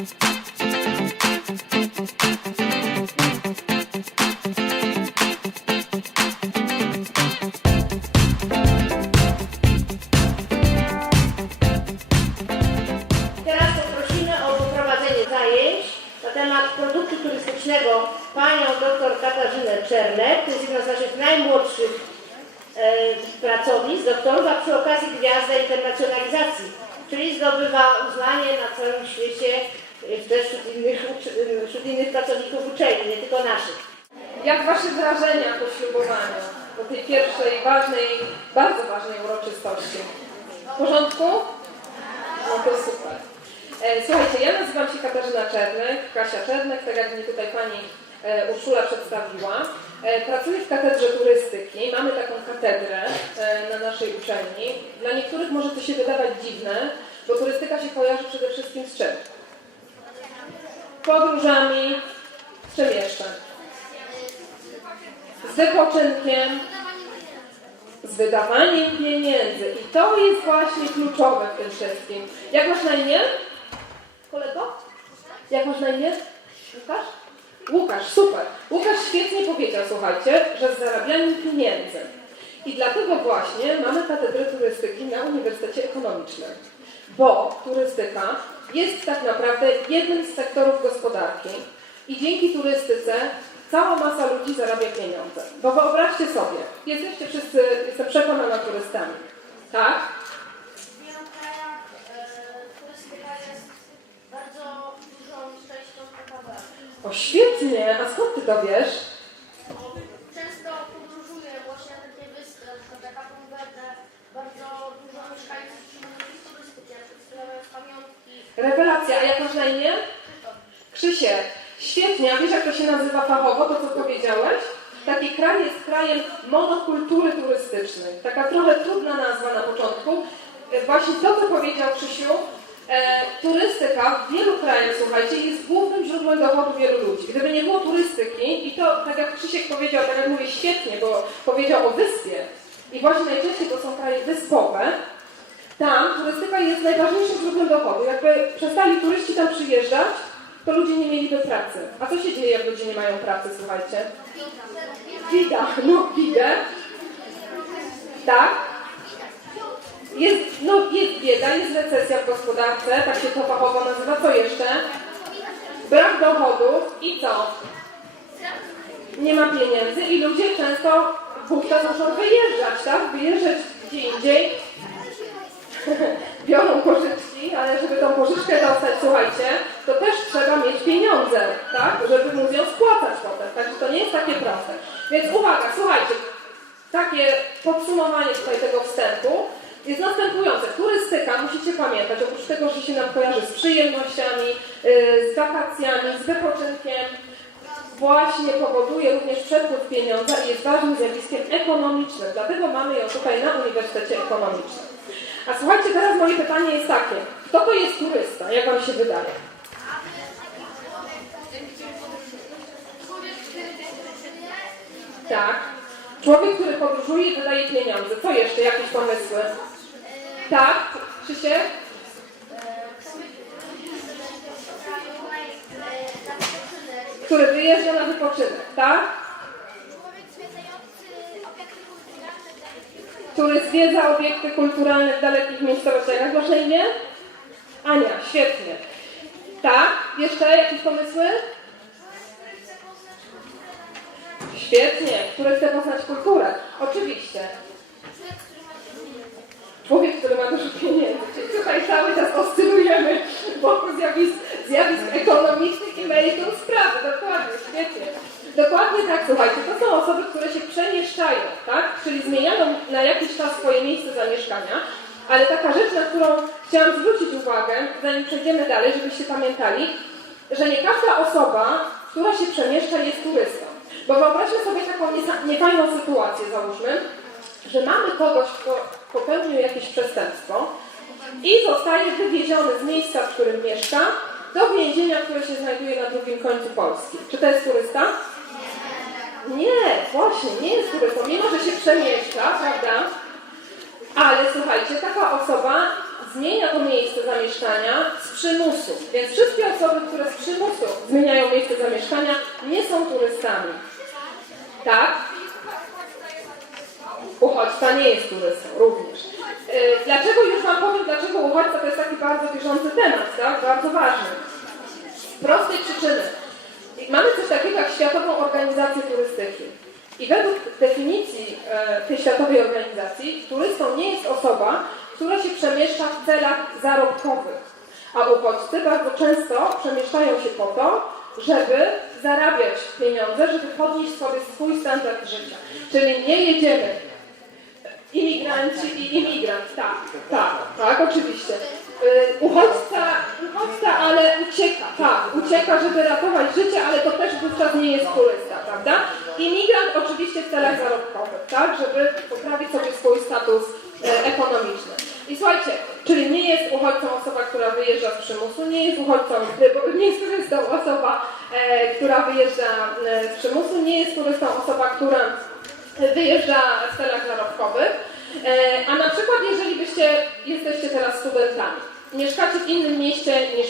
Teraz tutaj Pani e, Urszula przedstawiła. E, Pracuję w Katedrze Turystyki. Mamy taką katedrę e, na naszej uczelni. Dla niektórych może to się wydawać dziwne, bo turystyka się kojarzy przede wszystkim z czym? Podróżami, z czym jeszcze? z wypoczynkiem, z wydawaniem pieniędzy. I to jest właśnie kluczowe w tym wszystkim. Jak masz na imię? Kolego? Jak masz na imię? Łukasz? Łukasz, super. Łukasz świetnie powiedział, słuchajcie, że z zarabianiem pieniędzy. I dlatego właśnie mamy katedrę turystyki na Uniwersytecie Ekonomicznym. Bo turystyka jest tak naprawdę jednym z sektorów gospodarki i dzięki turystyce cała masa ludzi zarabia pieniądze. Bo wyobraźcie sobie, jesteście wszyscy, jestem przekonana, turystami. Tak? W wielu krajach e, turystyka jest bardzo dużą częścią PKB. O świetnie, a skąd ty to wiesz? Często podróżuję właśnie na takie wyspy, na przykład jak Capon Verde, bardzo dużo mieszkańców przyjmuje z przedstawiają pamiątki. Rewelacja, a jak masz na imię? Krzysiek, świetnie, a wiesz jak to się nazywa fachowo, to co powiedziałeś? Taki kraj jest krajem monokultury turystycznej. Taka trochę trudna nazwa na początku. E, Właśnie to, co powiedział Krzysiu, turystyka w wielu krajach, słuchajcie, jest głównym źródłem dochodu wielu ludzi. Gdyby nie było turystyki, i to tak jak Krzysiek powiedział, tak jak mówię świetnie, bo powiedział o wyspie, i właśnie najczęściej to są kraje wyspowe, tam turystyka jest najważniejszym źródłem dochodu. Jakby przestali turyści tam przyjeżdżać, to ludzie nie mieliby pracy. A co się dzieje, jak ludzie nie mają pracy, słuchajcie? Bida, no bidę. Tak? Jest, no jest bieda, jest recesja w gospodarce, tak się to fachowo nazywa. Co jeszcze? Brak dochodów i co? Nie ma pieniędzy i ludzie często wówczas muszą wyjeżdżać, tak? Wyjeżdżać gdzie indziej, biorą pożyczki, ale żeby tą pożyczkę dostać, słuchajcie, to też trzeba mieć pieniądze, tak? Żeby móc ją spłacać potem. Także to nie jest takie proste. Więc uwaga, słuchajcie, takie podsumowanie tutaj tego wstępu jest następujące. Turystyka, musicie pamiętać, oprócz tego, że się nam kojarzy z przyjemnościami, yy, z wakacjami, z wypoczynkiem, właśnie powoduje również przepływ pieniądza i jest ważnym zjawiskiem ekonomicznym. Dlatego mamy ją tutaj na Uniwersytecie Ekonomicznym. A słuchajcie, teraz moje pytanie jest takie. Kto to jest turysta? Jak Wam się wydaje? Tak. Człowiek, który podróżuje i wydaje pieniądze. Co jeszcze? Jakieś pomysły? Tak? Krzysiek? Który wyjeżdża na wypoczynek, tak? który zwiedza obiekty kulturalne w dalekich miejscowościach. Jak masz imię? Ania, świetnie. Tak? Jeszcze jakieś pomysły? Świetnie. Który chce poznać kulturę? Oczywiście. Człowiek, który ma dużo pieniędzy. Czyli tutaj cały czas oscylujemy wokół zjawisk, zjawisk ekonomicznych i meritum sprawy. Dokładnie, świetnie. Dokładnie tak, słuchajcie, to są osoby, które się przemieszczają, tak? Czyli zmieniają na jakiś czas swoje miejsce zamieszkania, ale taka rzecz, na którą chciałam zwrócić uwagę, zanim przejdziemy dalej, żebyście pamiętali, że nie każda osoba, która się przemieszcza, jest turystą. Bo wyobraźmy sobie taką niefajną sytuację, załóżmy, że mamy kogoś, kto popełnił jakieś przestępstwo i zostaje wywieziony z miejsca, w którym mieszka, do więzienia, które się znajduje na drugim końcu Polski. Czy to jest turysta? Nie, właśnie, nie jest turystą, mimo że się przemieszcza, prawda? Ale słuchajcie, taka osoba zmienia to miejsce zamieszkania z przymusu. Więc wszystkie osoby, które z przymusu zmieniają miejsce zamieszkania, nie są turystami. Tak? Uchodźca nie jest turystą, również. Yy, Dlaczego już Wam powiem, dlaczego uchodźca to jest taki bardzo bieżący temat, tak? Bardzo ważny. Z prostej przyczyny. Mamy coś takiego jak Światową Organizację Turystyki. I według definicji e, tej Światowej Organizacji turystą nie jest osoba, która się przemieszcza w celach zarobkowych. A uchodźcy bardzo często przemieszczają się po to, żeby zarabiać pieniądze, żeby podnieść sobie swój standard życia. Czyli nie jedziemy Imigranci i imigrant, tak, tak, tak, oczywiście. Y, Uchodźca, uchodźca, ale ucieka, tak, ucieka, żeby ratować życie, ale to też wówczas nie jest turysta, prawda? Imigrant oczywiście w celach zarobkowych, tak, żeby poprawić sobie swój status e, ekonomiczny. I słuchajcie, czyli nie jest uchodźcą osoba, która wyjeżdża z przymusu, nie jest uchodźcą, y, nie jest turystą osoba, która wyjeżdża z przymusu, nie jest turystą osoba, która wyjeżdża w celach zarobkowych. E, A na przykład, jeżeli byście, jesteście teraz studentami, mieszkacie w innym mieście niż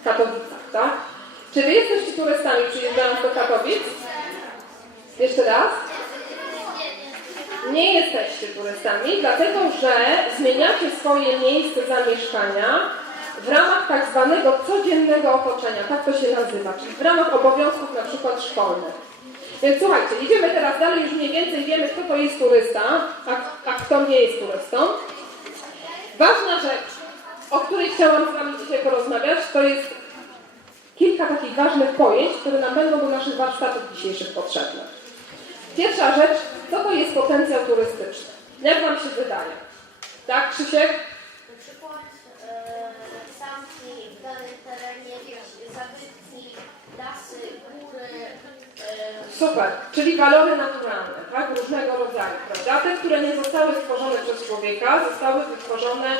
w Katowicach, tak? Czy wy jesteście turystami przyjeżdżając do Katowic? Jeszcze raz? Nie jesteście turystami, dlatego że zmieniacie swoje miejsce zamieszkania w ramach tak zwanego codziennego otoczenia, tak to się nazywa, czyli w ramach obowiązków na przykład szkolnych. Więc słuchajcie, idziemy teraz dalej, już mniej więcej wiemy, kto to jest turysta, a, a kto nie jest turystą. Ważna rzecz, o której chciałam z Wami dzisiaj porozmawiać, to jest kilka takich ważnych pojęć, które nam będą do naszych warsztatów dzisiejszych potrzebne. Pierwsza rzecz, co to jest potencjał turystyczny? Jak Wam się wydaje? Tak, Krzysiek? Na przykład e, zamki w danym terenie, jakieś zabytki, lasy, góry. E, Super, czyli walory naturalne, tak, różnego rodzaju, prawda? Te, które nie zostały stworzone przez człowieka, zostały wytworzone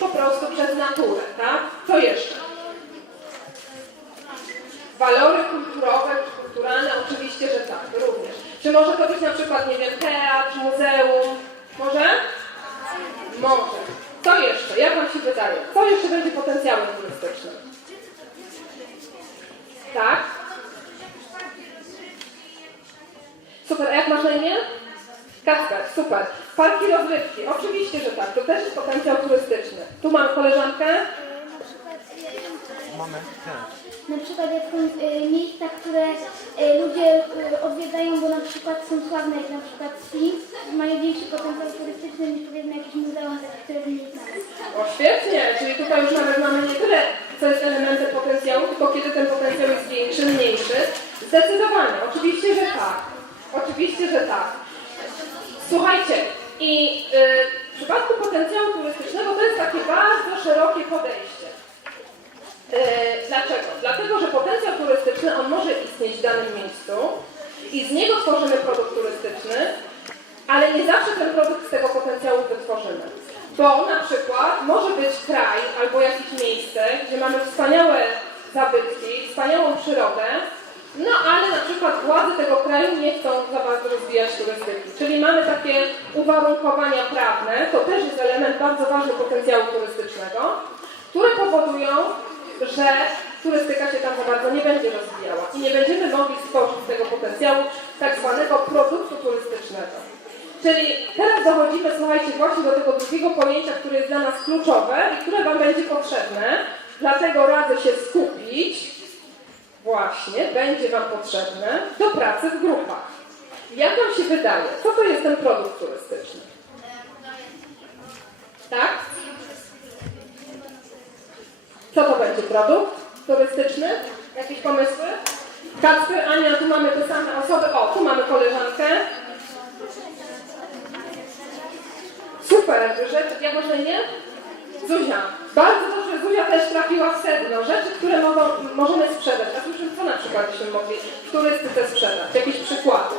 po prostu przez naturę, tak? Co jeszcze? Walory kulturowe kulturalne, oczywiście, że tak, również. Czy może to być na przykład, nie wiem, teatr, muzeum? Może? Może. Co jeszcze? Jak Wam się wydaje? Co jeszcze będzie potencjałem turystycznym? Tak? Super, a jak masz na imię? Kasper, super. Parki rozrywki, oczywiście, że tak, to też jest potencjał turystyczny. Tu mam koleżankę. Na przykład, na przykład jak są y, miejsca, które y, ludzie y, odwiedzają, bo na przykład są sławne, jak na przykład Sfinks, mają większy potencjał turystyczny niż powiedzmy jakieś muzeum, które by nie znane. O, świetnie, czyli tutaj już nawet mamy nie tyle, co jest elementem potencjału, tylko kiedy ten potencjał jest większy, mniejszy. Zdecydowanie, oczywiście, że tak. Oczywiście, że tak. Słuchajcie, i y, w przypadku potencjału turystycznego to jest takie bardzo szerokie podejście. E, Dlaczego? Dlatego, że potencjał turystyczny on może istnieć w danym miejscu i z niego tworzymy produkt turystyczny, ale nie zawsze ten produkt z tego potencjału wytworzymy. Bo na przykład może być kraj albo jakieś miejsce, gdzie mamy wspaniałe zabytki, wspaniałą przyrodę, no ale na przykład władze tego kraju nie chcą za bardzo rozwijać turystyki. Czyli mamy takie uwarunkowania prawne, to też jest element bardzo ważny potencjału turystycznego, które powodują, że turystyka się tam za bardzo nie będzie rozwijała i nie będziemy mogli stworzyć z tego potencjału tak zwanego produktu turystycznego. Czyli teraz dochodzimy, słuchajcie, właśnie do tego drugiego pojęcia, które jest dla nas kluczowe i które Wam będzie potrzebne. Dlatego radzę się skupić. Właśnie, będzie Wam potrzebne do pracy w grupach. Jak Wam się wydaje, co to jest ten produkt turystyczny? Tak? Co to będzie produkt turystyczny? Jakieś pomysły? Kacper, Ania, tu mamy te same osoby. O, tu mamy koleżankę. Super, rzecz, jak masz? Zuzia. Bardzo dobrze, Zuzia też trafiła w sedno. Rzeczy, które mogą, możemy sprzedać. A słyszę, co na przykład byśmy mogli w turystyce sprzedać? Jakieś przykłady?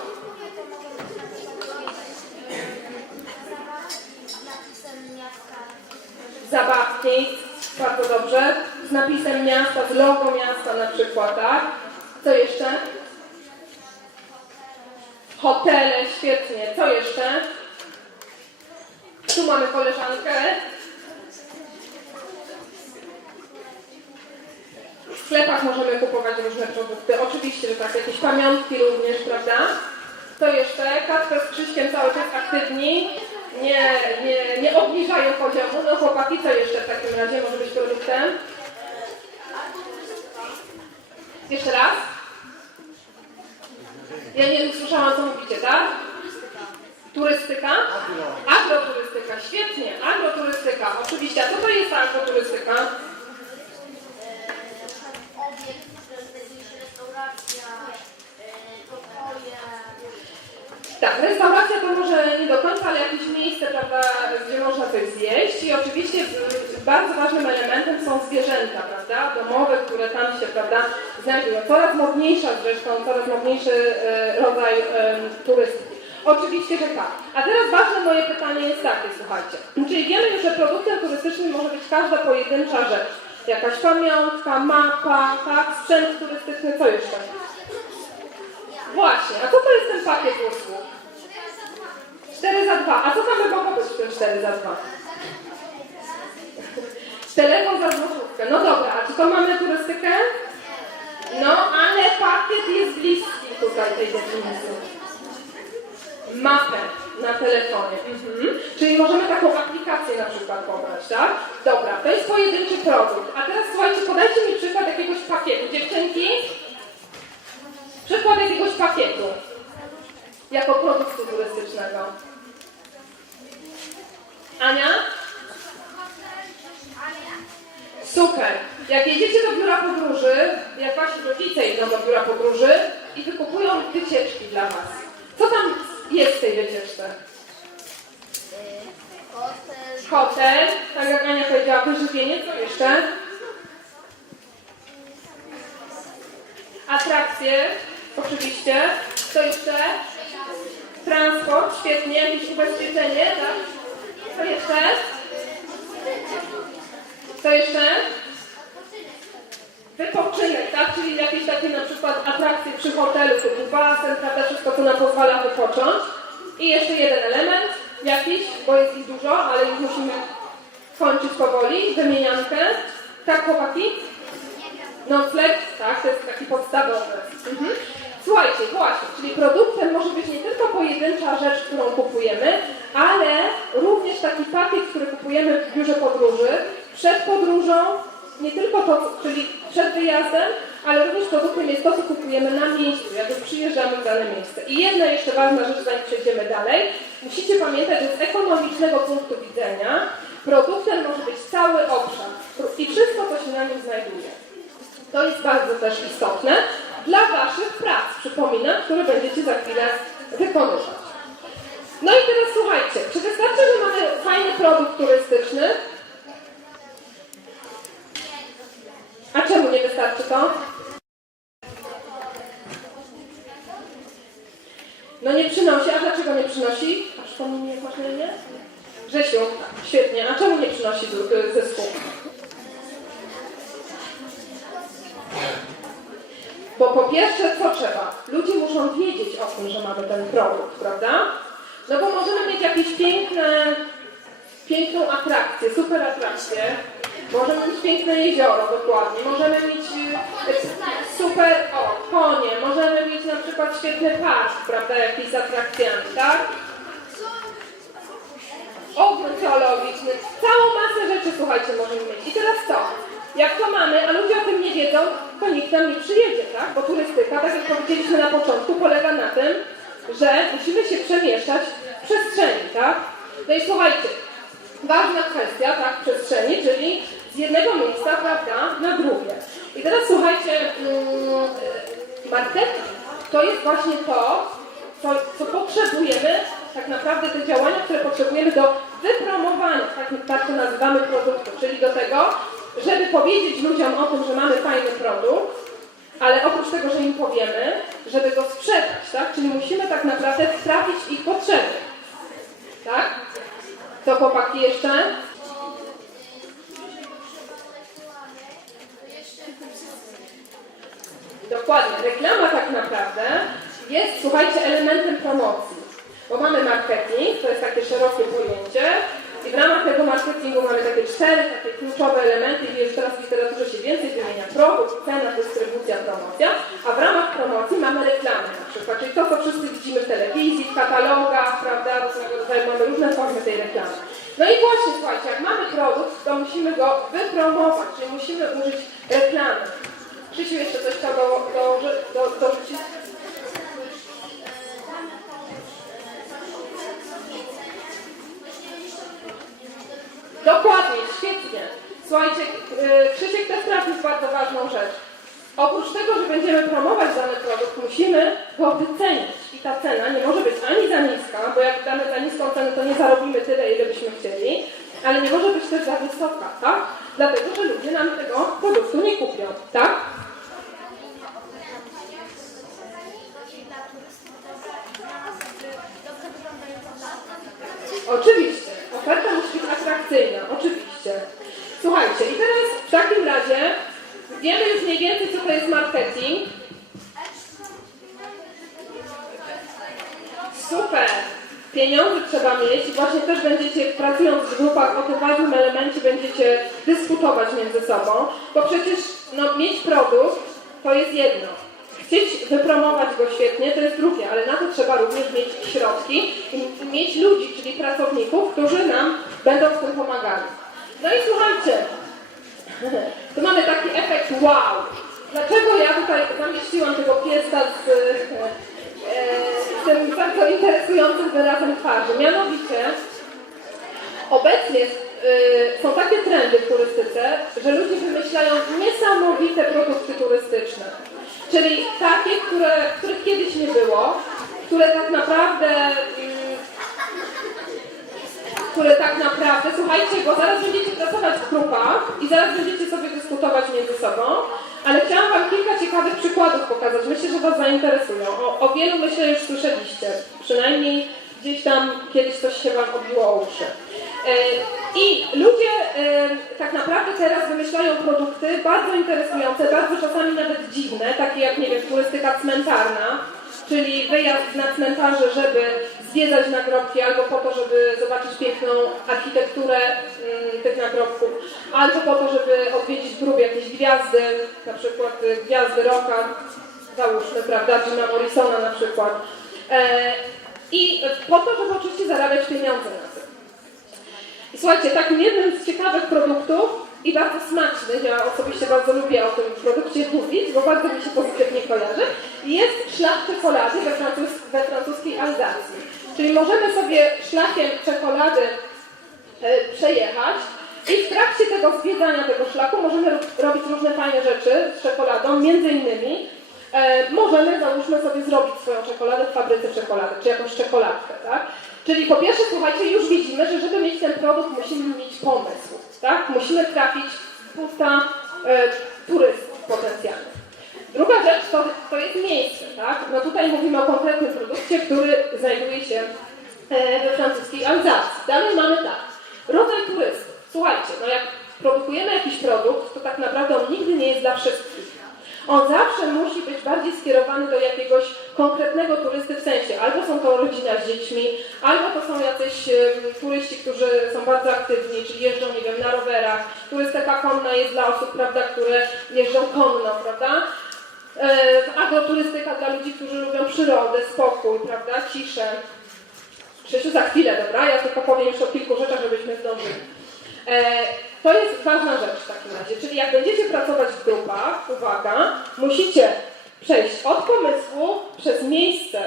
Zabawki, bardzo dobrze. Z napisem miasta, z logo miasta na przykład, tak? Co jeszcze? Hotele, świetnie. Co jeszcze? Tu mamy koleżankę. W sklepach możemy kupować różne produkty. Oczywiście, że tak, jakieś pamiątki również, prawda? To jeszcze, Kacper z Krzyśkiem cały czas aktywni, nie, nie, nie obniżają poziomu. No chłopaki, co jeszcze w takim razie może być produktem? Jeszcze raz? Ja nie usłyszałam, co mówicie, tak? Turystyka? Agroturystyka, świetnie, agroturystyka, oczywiście. A co to jest agroturystyka? Obiekt, w którym znajduje się restauracja, e, pokoje. Tak, restauracja to może nie do końca, ale jakieś miejsce, prawda, gdzie można coś zjeść i oczywiście y, bardzo ważnym elementem są zwierzęta, prawda, domowe, które tam się, prawda, znajdują. Coraz modniejsza zresztą, coraz modniejszy y, rodzaj y, turystyki. Oczywiście, że tak. A teraz ważne moje pytanie jest takie, słuchajcie. Czyli wiemy już, że produktem turystycznym może być każda pojedyncza rzecz. Jakaś pamiątka, mapa, tak, sprzęt turystyczny, co jeszcze? Właśnie, a co to jest ten pakiet usług? 4 za 2. A co tam mogło być w tym 4 za 2? Telefon za złotówkę. No dobra, a czy to mamy turystykę? No, ale pakiet jest bliski tutaj tej definicji. Mapę na telefonie. Mhm. Czyli możemy taką aplikację na przykład pobrać, tak? Dobra, to jest pojedynczy produkt. A teraz słuchajcie, podajcie mi przykład jakiegoś pakietu. Dziewczynki, przykład jakiegoś pakietu jako produktu turystycznego. Ania? Super. Jak jedziecie do biura podróży, jak wasi rodzice idą do biura podróży i wykupują wycieczki dla was. Co tam jest w tej wycieczce? Hotel, Hotel, tak jak Ania powiedziała, wyżywienie, co jeszcze? Atrakcje, oczywiście. Co jeszcze? Transport, świetnie, jakieś ubezpieczenie, tak? Co jeszcze? Co jeszcze? Wypoczynek, tak? Czyli jakieś takie na przykład atrakcje przy hotelu, typu basen, prawda? Wszystko, co nam pozwala wypocząć. I jeszcze jeden element, jakiś, bo jest ich dużo, ale już musimy kończyć powoli, wymieniankę. Tak, chłopaki? Nocleg, tak, to jest taki podstawowy. Mhm. Słuchajcie, właśnie, czyli produktem może być nie tylko pojedyncza rzecz, którą kupujemy, ale również taki pakiet, który kupujemy w biurze podróży, przed podróżą, nie tylko to, czyli przed wyjazdem, ale również produktem jest to, co kupujemy na miejscu, jak już przyjeżdżamy w dane miejsce. I jedna jeszcze ważna rzecz, zanim przejdziemy dalej, musicie pamiętać, że z ekonomicznego punktu widzenia produktem może być cały obszar i wszystko, co się na nim znajduje. To jest bardzo też istotne dla Waszych prac, przypominam, które będziecie za chwilę wykonywać. No i teraz słuchajcie, czy wystarczy, że mamy fajny produkt turystyczny? A czemu nie wystarczy to? No nie przynosi, a dlaczego nie przynosi? A przypomnij mi, jak masz na imię? Grzesiu, świetnie, a czemu nie przynosi zysku? Bo po pierwsze, co trzeba? Ludzie muszą wiedzieć o tym, że mamy ten produkt, prawda? No bo możemy mieć jakieś piękne, piękną atrakcję, super atrakcję. Możemy mieć piękne jezioro, dokładnie. Możemy mieć y, super, o, konie. Możemy mieć na przykład świetny park, prawda, jakiś z atrakcjami, tak? Ogród zoologiczny, całą masę rzeczy, słuchajcie, możemy mieć. I teraz co? Jak to mamy, a ludzie o tym nie wiedzą, to nikt tam nie przyjedzie, tak? Bo turystyka, tak jak powiedzieliśmy na początku, polega na tym, że musimy się przemieszczać w przestrzeni, tak? No i słuchajcie, ważna kwestia, tak, przestrzeni, czyli z jednego miejsca, prawda, na drugie. I teraz słuchajcie, mm, marketing to jest właśnie to, co, co potrzebujemy, tak naprawdę te działania, które potrzebujemy do wypromowania, tak, tak to nazywamy produktu, czyli do tego, żeby powiedzieć ludziom o tym, że mamy fajny produkt, ale oprócz tego, że im powiemy, żeby go sprzedać, tak? Czyli musimy tak naprawdę trafić ich potrzeby. Tak? Co chłopaki jeszcze? Dokładnie. Reklama tak naprawdę jest, słuchajcie, elementem promocji. Bo mamy marketing, to jest takie szerokie pojęcie, I w ramach tego marketingu mamy takie cztery takie kluczowe elementy i już teraz w literaturze się więcej wymienia. Produkt, cena, dystrybucja, promocja, a w ramach promocji mamy reklamy na przykład, czyli to, co wszyscy widzimy w telewizji, w katalogach, prawda, różnego mamy różne formy tej reklamy. No i właśnie, słuchajcie, jak mamy produkt, to musimy go wypromować, czyli musimy użyć reklamy. Krzysiu jeszcze coś chciał do, do, do, dorzucić? Dokładnie, świetnie. Słuchajcie, yy, Krzysiek też trafił bardzo ważną rzecz. Oprócz tego, że będziemy promować dany produkt, musimy go wycenić. I ta cena nie może być ani za niska, bo jak damy za niską cenę, to nie zarobimy tyle, ile byśmy chcieli, ale nie może być też za wysoka, tak? Dlatego, że ludzie nam tego produktu nie kupią, tak? Oczywiście. Atrakcyjna, oczywiście. Słuchajcie, i teraz w takim razie wiemy już mniej więcej, co to jest marketing. Super! Pieniądze trzeba mieć i właśnie też będziecie, pracując w grupach o tym ważnym elemencie, będziecie dyskutować między sobą, bo przecież no, mieć produkt to jest jedno. Chcieć wypromować go świetnie to jest drugie, ale na to trzeba również mieć środki i mieć ludzi, czyli pracowników, którzy nam będą w tym pomagali. No i słuchajcie, tu mamy taki efekt wow. Dlaczego ja tutaj zamieściłam tego pieska z, e, z tym bardzo interesującym wyrazem twarzy? Mianowicie, obecnie y, są takie trendy w turystyce, że ludzie wymyślają niesamowite produkty turystyczne. Czyli takie, które, których kiedyś nie było, które tak naprawdę mm, które tak naprawdę, słuchajcie, bo zaraz będziecie pracować w grupach i zaraz będziecie sobie dyskutować między sobą, ale chciałam Wam kilka ciekawych przykładów pokazać. Myślę, że Was zainteresują. O, o wielu myślę już słyszeliście. Przynajmniej gdzieś tam kiedyś coś się Wam obiło o uszy. E, I ludzie e, tak naprawdę teraz wymyślają produkty bardzo interesujące, bardzo czasami nawet dziwne, takie jak, nie wiem, turystyka cmentarna, czyli wyjazd na cmentarze, żeby zwiedzać nagrobki, albo po to, żeby zobaczyć piękną architekturę mm, tych nagrobków, albo po to, żeby odwiedzić grób jakieś gwiazdy, na przykład gwiazdy rocka, załóżmy, prawda, Jima Morrisona na przykład. E, I po to, żeby oczywiście zarabiać pieniądze na tym. I słuchajcie, takim jednym z ciekawych produktów i bardzo smacznych, ja osobiście bardzo lubię o tym produkcie mówić, bo bardzo mi się pozytywnie kojarzy, jest szlak czekolady we francuskiej Alzacji. Czyli możemy sobie szlakiem czekolady e, przejechać i w trakcie tego zwiedzania tego szlaku możemy ro- robić różne fajne rzeczy z czekoladą, między innymi e, możemy, załóżmy sobie, zrobić swoją czekoladę w fabryce czekolady, czy jakąś czekoladkę, tak? Czyli po pierwsze, słuchajcie, już widzimy, że żeby mieć ten produkt, musimy mieć pomysł, tak? Musimy trafić w usta e, turystów potencjalnych. Druga rzecz to, to jest miejsce, tak? No tutaj mówimy o konkretnym produkcie, który znajduje się e, we francuskiej Alzacji. Dalej mamy tak, rodzaj turystów. Słuchajcie, no jak produkujemy jakiś produkt, to tak naprawdę on nigdy nie jest dla wszystkich. On zawsze musi być bardziej skierowany do jakiegoś konkretnego turysty w sensie, albo są to rodzina z dziećmi, albo to są jacyś em, turyści, którzy są bardzo aktywni, czyli jeżdżą, nie wiem, na rowerach. Turystyka konna jest dla osób, prawda, które jeżdżą konno, prawda? E, agroturystyka dla ludzi, którzy lubią przyrodę, spokój, prawda, ciszę. Krzysiu, za chwilę, dobra? Ja tylko powiem jeszcze o kilku rzeczach, żebyśmy zdążyli. E, to jest ważna rzecz w takim razie, czyli jak będziecie pracować w grupach, uwaga, musicie przejść od pomysłu przez miejsce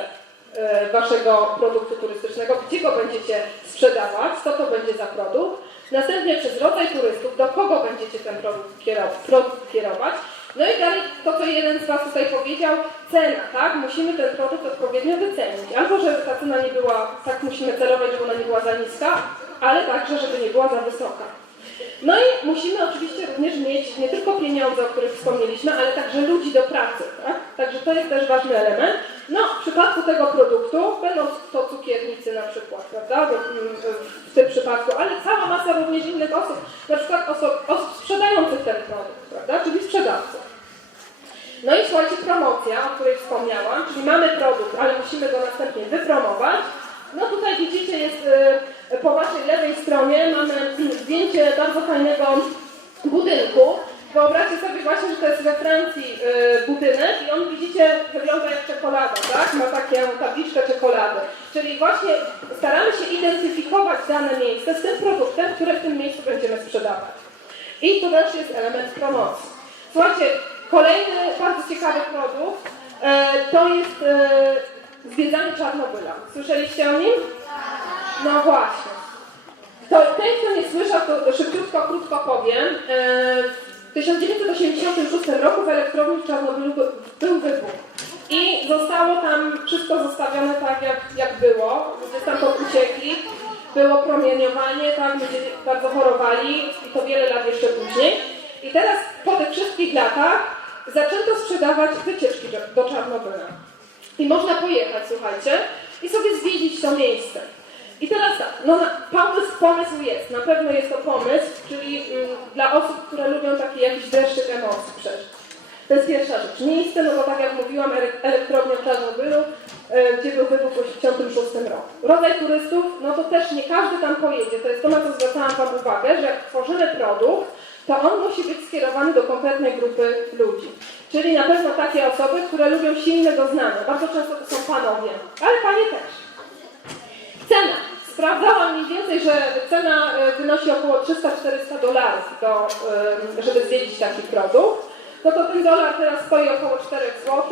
e, waszego produktu turystycznego, gdzie go będziecie sprzedawać, co to będzie za produkt, następnie przez rodzaj turystów, do kogo będziecie ten produkt kierować, produkt kierować no i dalej to, co jeden z Was tutaj powiedział, cena, tak? Musimy ten produkt odpowiednio wycenić. Albo żeby ta cena nie była, tak musimy celować, żeby ona nie była za niska, ale także, żeby nie była za wysoka. No i musimy oczywiście również mieć nie tylko pieniądze, o których wspomnieliśmy, ale także ludzi do pracy, tak? Także to jest też ważny element. No, w przypadku tego produktu będą to cukiernicy na przykład, prawda? Mm, W tym przypadku, ale cała masa również innych osób, na przykład osób, osób sprzedających ten produkt, prawda? Czyli sprzedawców. No i słuchajcie, promocja, o której wspomniałam, czyli mamy produkt, ale musimy go następnie wypromować. No tutaj widzicie jest y, po waszej lewej stronie mamy zdjęcie bardzo fajnego budynku. Wyobraźcie sobie właśnie, że to jest we Francji y, budynek i on widzicie wygląda jak czekolada, tak? Ma taką tabliczkę czekolady. Czyli właśnie staramy się identyfikować dane miejsce z tym produktem, które w tym miejscu będziemy sprzedawać. I to też jest element promocji. Słuchajcie, kolejny bardzo ciekawy produkt e, to jest e, zwiedzanie Czarnobyla. Słyszeliście o nim? No właśnie. To ten, kto nie słyszał, to szybciutko, krótko powiem. E, W 1986 roku w elektrowni w Czarnobylu by- był wybuch. I zostało tam wszystko zostawione tak, jak, jak było. Ludzie stamtąd uciekli. Było promieniowanie, tak, ludzie bardzo chorowali i to wiele lat jeszcze później. I teraz po tych wszystkich latach zaczęto sprzedawać wycieczki do Czarnobyla. I można pojechać, słuchajcie, i sobie zwiedzić to miejsce. I teraz tak, no pomysł, pomysł jest, na pewno jest to pomysł, czyli mm, dla osób, które lubią taki jakiś dreszczyk emocji przeżyć. To jest pierwsza rzecz. Miejsce, no bo tak jak mówiłam, ele- elektrownia w Czarnobylu, e, gdzie był wybuch w 1986 roku. Rodzaj turystów, no to też nie każdy tam pojedzie. To jest to, na co zwracałam Wam uwagę, że jak tworzymy produkt, to on musi być skierowany do konkretnej grupy ludzi. Czyli na pewno takie osoby, które lubią silne doznania. Bardzo często to są panowie, ale panie też. Cena. Sprawdzałam mniej więcej, że cena e, wynosi około 300-400 dolarów, do, e, żeby zwiedzić taki produkt. No to ten dolar teraz stoi około 4 zł,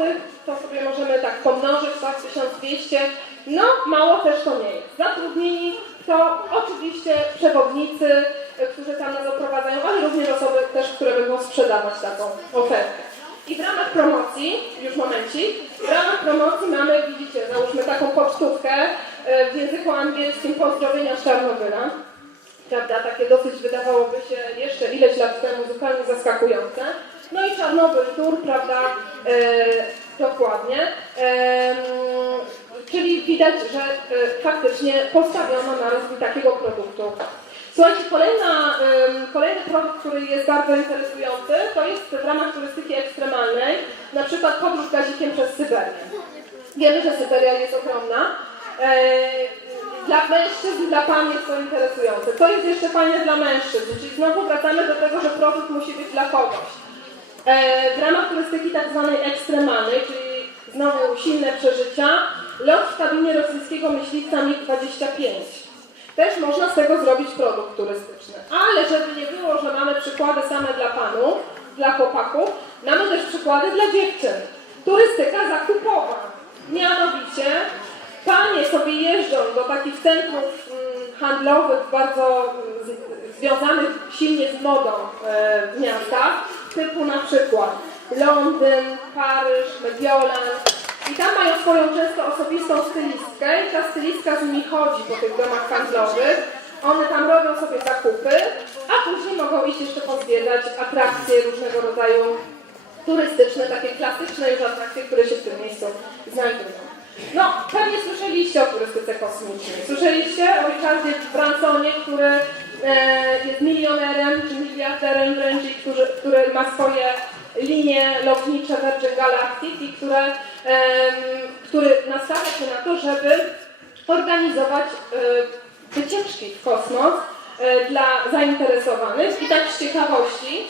to sobie możemy tak pomnożyć, tak, 1200. No, mało też to nie jest. Zatrudnieni to oczywiście przewodnicy, e, którzy tam nas oprowadzają, ale również osoby też, które będą sprzedawać taką ofertę. I w ramach promocji, już momencik, w ramach promocji mamy, widzicie, załóżmy taką pocztówkę w języku angielskim pozdrowienia z Czarnobyla. Prawda, takie dosyć wydawałoby się jeszcze ileś lat temu zupełnie zaskakujące. No i Czarnobyl Tour, prawda, e, dokładnie. Em, czyli widać, że e, faktycznie postawiono na rozwój takiego produktu. Słuchajcie, kolejna, kolejny produkt, który jest bardzo interesujący, to jest w ramach turystyki ekstremalnej, na przykład podróż gazikiem przez Syberię. Wiemy, że Syberia jest ogromna. E, dla mężczyzn, dla pań jest to interesujące. Co jest jeszcze fajne dla mężczyzn? Czyli znowu wracamy do tego, że produkt musi być dla kogoś. E, w ramach turystyki tak zwanej ekstremalnej, czyli znowu silne przeżycia, lot w kabinie rosyjskiego myśliwca MiG-25. Też można z tego zrobić produkt turystyczny. Ale żeby nie było, że mamy przykłady same dla panów, dla chłopaków, mamy też przykłady dla dziewczyn. Turystyka zakupowa. Mianowicie panie sobie jeżdżą do takich centrów mm, handlowych bardzo mm, związanych silnie z modą e, w miastach, typu na przykład Londyn, Paryż, Mediolan. I tam mają swoją często osobistą stylistkę i ta stylistka z nimi chodzi po tych domach handlowych. One tam robią sobie zakupy, a później mogą iść jeszcze pozwiedzać atrakcje różnego rodzaju turystyczne, takie klasyczne już atrakcje, które się w tym miejscu znajdują. No, pewnie słyszeliście o turystyce kosmicznej. Słyszeliście o Richardzie Bransonie, który e, jest milionerem czy miliarderem wręcz który, który ma swoje linie lotnicze Virgin Galactic i które, em, który nastawia się na to, żeby organizować e, wycieczki w kosmos e, dla zainteresowanych i tak z ciekawości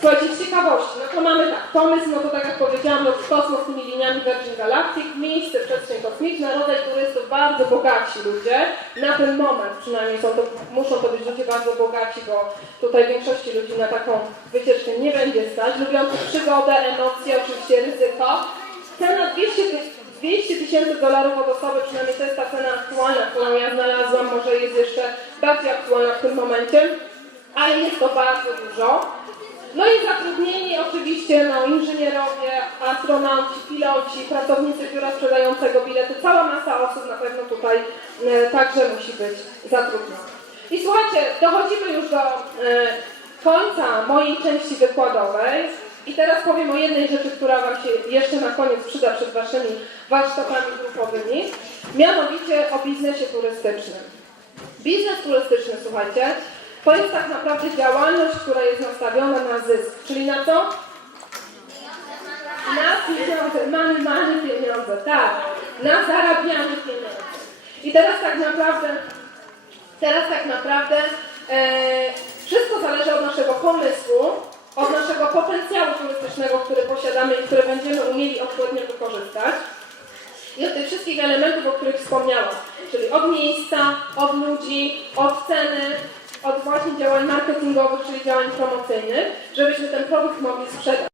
Słuchajcie, z ciekawości, no to mamy tak, pomysł, no to tak jak powiedziałam, no kosmos tymi liniami Virgin Galactic, miejsce, przestrzeń kosmiczna, rodzaj turystów, bardzo bogaci ludzie, na ten moment przynajmniej są to, muszą to być ludzie bardzo bogaci, bo tutaj większości ludzi na taką wycieczkę nie będzie stać, lubiących przygodę, emocje, oczywiście ryzyko. Cena 200 ty- 200 tysięcy dolarów od osoby, przynajmniej to jest ta cena aktualna, którą ja znalazłam, może jest jeszcze bardziej aktualna w tym momencie, ale jest to bardzo dużo. No i zatrudnieni oczywiście no, inżynierowie, astronauci, piloci, pracownicy biura sprzedającego bilety, cała masa osób na pewno tutaj e, także musi być zatrudniona. I słuchajcie, dochodzimy już do e, końca mojej części wykładowej i teraz powiem o jednej rzeczy, która Wam się jeszcze na koniec przyda przed Waszymi warsztatami grupowymi, mianowicie o biznesie turystycznym. Biznes turystyczny, słuchajcie, to jest tak naprawdę działalność, która jest nastawiona na zysk. Czyli na co? Na pieniądze, mamy, mamy pieniądze, tak. Na zarabianie pieniędzy. I teraz tak naprawdę Teraz tak naprawdę e, wszystko zależy od naszego pomysłu, od naszego potencjału turystycznego, który posiadamy i który będziemy umieli odpowiednio wykorzystać. I od tych wszystkich elementów, o których wspomniałam, czyli od miejsca, od ludzi, od ceny, od właśnie działań marketingowych, czyli działań promocyjnych, żebyśmy ten produkt mogli sprzedać.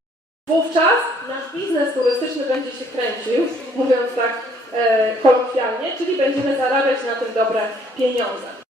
Wówczas nasz biznes turystyczny będzie się kręcił, mówiąc tak e, kolokwialnie, czyli będziemy zarabiać na tym dobre pieniądze.